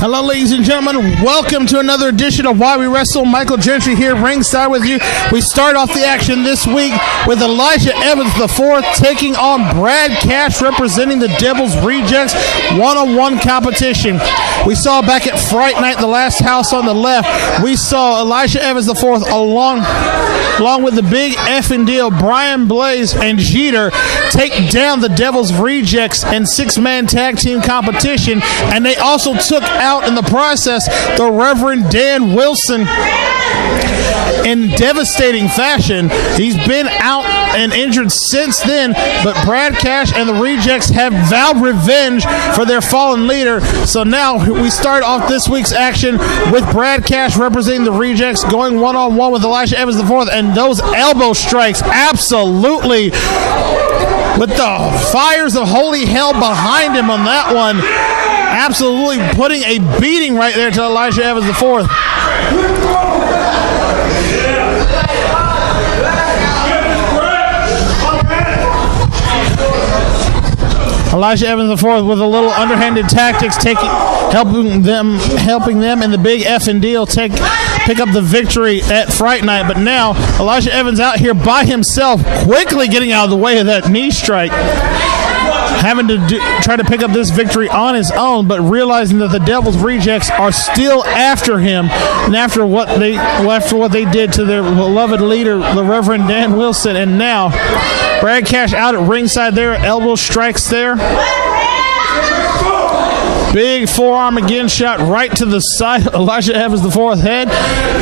Hello, ladies and gentlemen. Welcome to another edition of Why We Wrestle. Michael Gentry here, ringside with you. We start off the action this week with Elijah Evans IV taking on Brad Cash, representing the Devil's Rejects, one-on-one competition. We saw back at Fright Night, the last house on the left, we saw Elijah Evans IV along with the big effing deal, Brian Blaze and Jeter, take down the Devil's Rejects in six-man tag team competition, and they also took out in the process the Reverend Dan Wilson in devastating fashion. He's been out and injured since then, but Brad Cash and the Rejects have vowed revenge for their fallen leader. So now we start off this week's action with Brad Cash representing the Rejects, going one-on-one with Elijah Evans IV, and those elbow strikes absolutely with the fires of holy hell behind him on that one, absolutely putting a beating right there to Elijah Evans IV. Elijah Evans IV with a little underhanded tactics, helping them in the big effing deal pick up the victory at Fright Night. But now Elijah Evans out here by himself, quickly getting out of the way of that knee strike, having to try to pick up this victory on his own, but realizing that the Devil's Rejects are still after him, and after what they did to their beloved leader, the Reverend Dan Wilson. And now Brad Cash out at ringside there, elbow strikes there. Big forearm again, shot right to the side of Elijah Evans IV's head.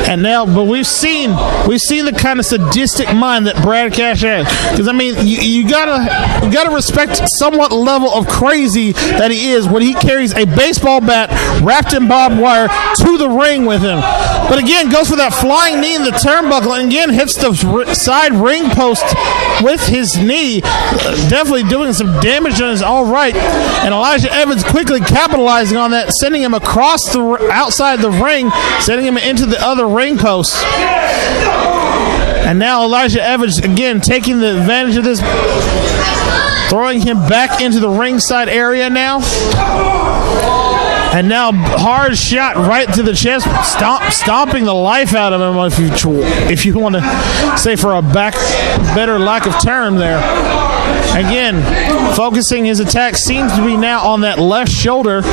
And now, but we've seen the kind of sadistic mind that Brad Cash has. Because I mean, you gotta respect somewhat level of crazy that he is when he carries a baseball bat wrapped in barbed wire to the ring with him. But again, goes for that flying knee in the turnbuckle, and again hits the side ring post with his knee, definitely doing some damage on his own right. And Elijah Evans quickly capitalizing on that, sending him across the outside the ring, sending him into the other ring post. And now Elijah Evans again taking the advantage of this, throwing him back into the ringside area now. And now hard shot right to the chest, stomping the life out of him, if you want to say for a better lack of term there. Again, focusing his attack seems to be now on that left shoulder.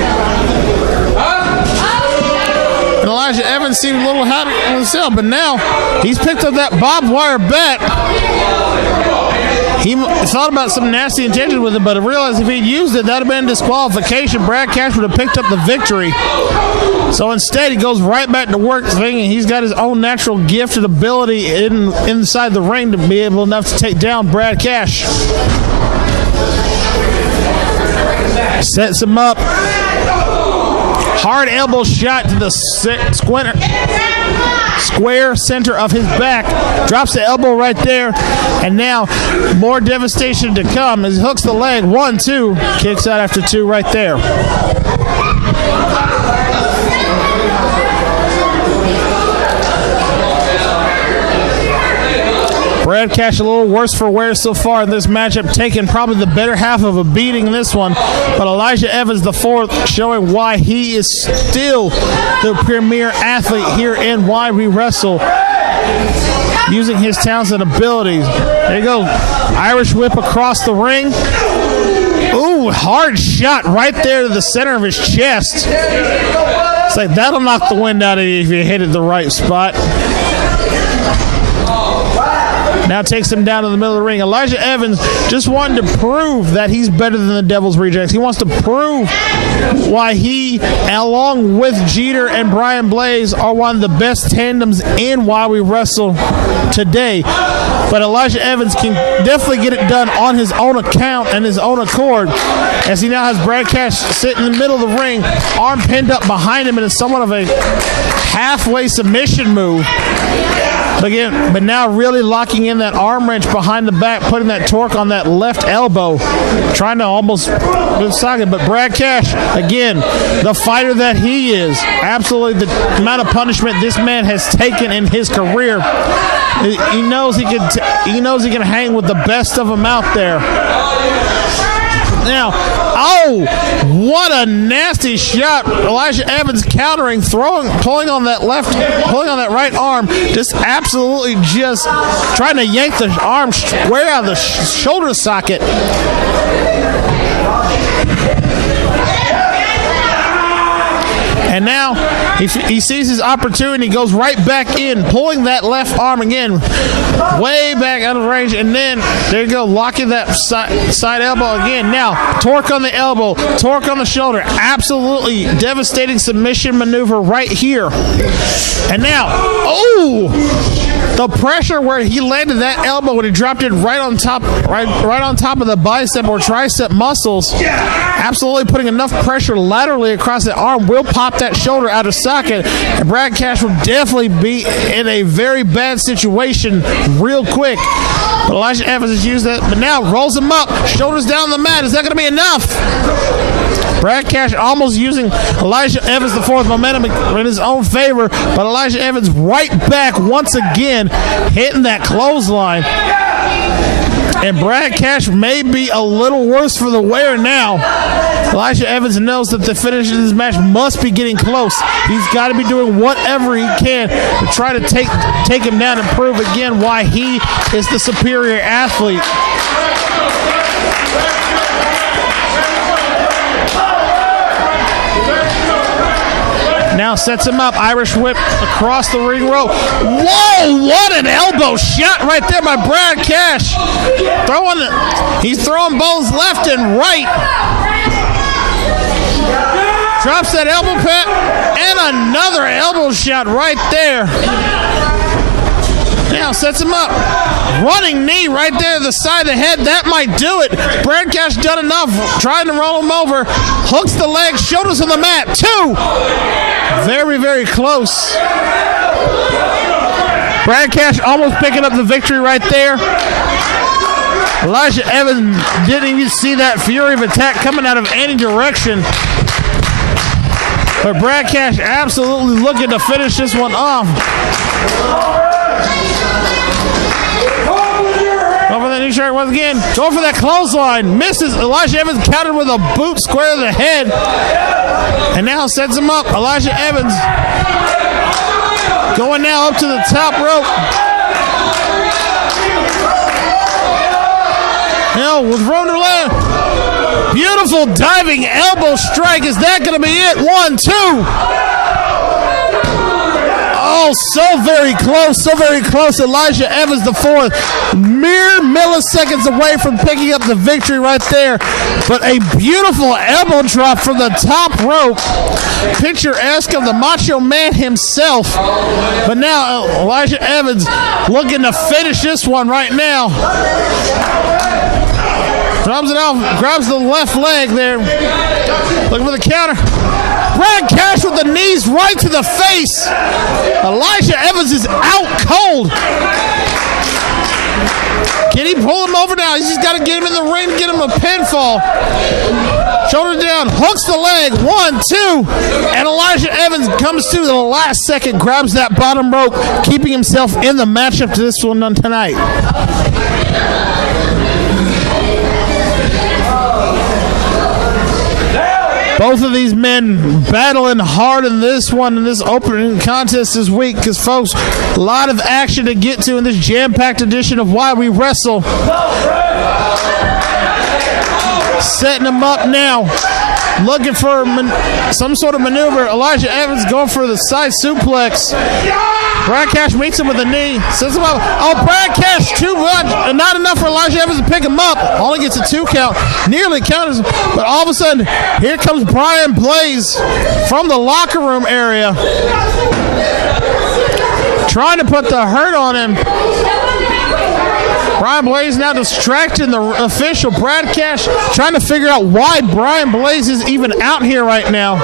And Elijah Evans seemed a little happy with himself, but now he's picked up that barbed wire bat. He thought about some nasty intention with it, but realized if he'd used it, that would have been disqualification. Brad Cash would have picked up the victory. So instead, he goes right back to work, thinking he's got his own natural gift and ability inside the ring to be able enough to take down Brad Cash. Sets him up. Hard elbow shot to the square center of his back. Drops the elbow right there. And now more devastation to come as he hooks the leg. 1, 2. Kicks out after 2 right there. Brad Cash a little worse for wear so far in this matchup, taking probably the better half of a beating in this one. But Elijah Evans IV showing why he is still the premier athlete here in Why We Wrestle, using his talents and abilities. There you go. Irish whip across the ring. Ooh, hard shot right there to the center of his chest. It's like that'll knock the wind out of you if you hit it the right spot. Now takes him down to the middle of the ring. Elijah Evans just wanted to prove that he's better than the Devil's Rejects. He wants to prove why he, along with Jeter and Brian Blaze, are one of the best tandems in Why We Wrestle today. But Elijah Evans can definitely get it done on his own account and his own accord, as he now has Brad Cash sitting in the middle of the ring, arm pinned up behind him in somewhat of a halfway submission move. But now really locking in that arm wrench behind the back, putting that torque on that left elbow, trying to almost socket. But Brad Cash, again, the fighter that he is, absolutely the amount of punishment this man has taken in his career. He knows he can hang with the best of them out there. Now, oh, what a nasty shot. Elijah Evans countering, pulling on that right arm, just absolutely just trying to yank the arm square out of the shoulder socket. And now he sees his opportunity, goes right back in, pulling that left arm again, way back out of range. And then there you go, locking that side elbow again. Now, torque on the elbow, torque on the shoulder. Absolutely devastating submission maneuver right here. And now, the pressure where he landed that elbow when he dropped it right on top of the bicep or tricep muscles, absolutely putting enough pressure laterally across the arm will pop that shoulder out of socket, and Brad Cash will definitely be in a very bad situation real quick. But Elijah Evans has used that, but now rolls him up, shoulders down the mat. Is that going to be enough? Brad Cash almost using Elijah Evans the fourth momentum in his own favor, but Elijah Evans right back once again, hitting that clothesline. And Brad Cash may be a little worse for the wear now. Elijah Evans knows that the finish of this match must be getting close. He's got to be doing whatever he can to try to take him down and prove again why he is the superior athlete. Now sets him up, Irish whip across the ring rope. Whoa, what an elbow shot right there by Brad Cash. He's throwing both left and right. Drops that elbow pad, and another elbow shot right there. Now sets him up. Running knee right there to the side of the head. That might do it. Brad Cash done enough. Trying to roll him over. Hooks the leg. Shoulders on the mat. 2. Very, very close. Brad Cash almost picking up the victory right there. Elijah Evans didn't even see that fury of attack coming out of any direction. But Brad Cash absolutely looking to finish this one off. Over the knee strike once again. Going for that clothesline. Misses. Elijah Evans countered with a boot square to the head. And now sets him up. Elijah Evans going now up to the top rope. Now with Ronda Land. Beautiful diving elbow strike. Is that going to be it? 1, 2. Oh, so very close. Elijah Evans the fourth, mere milliseconds away from picking up the victory right there. But a beautiful elbow drop from the top rope, picturesque of the Macho Man himself. But now Elijah Evans looking to finish this one right now. Drops it off, grabs the left leg there. Looking for the counter. Brad Cash with the knees right to the face. Elijah Evans is out cold. Can he pull him over now? He's just got to get him in the ring, get him a pinfall. Shoulder down, hooks the leg. 1, 2. And Elijah Evans comes to the last second, grabs that bottom rope, keeping himself in the matchup to this one tonight. Both of these men battling hard in this one, in this opening contest this week, because, folks, a lot of action to get to in this jam-packed edition of Why We Wrestle. Setting him up now, looking for some sort of maneuver. Elijah Evans going for the side suplex. Brad Cash meets him with a knee. Sets him up. Oh, Brad Cash too much. Not enough for Elijah Evans to pick him up. Only gets a 2 count. Nearly counters. But all of a sudden, here comes Brian Blaze from the locker room area. Trying to put the hurt on him. Brian Blaze now distracting the official. Brad Cash trying to figure out why Brian Blaze is even out here right now.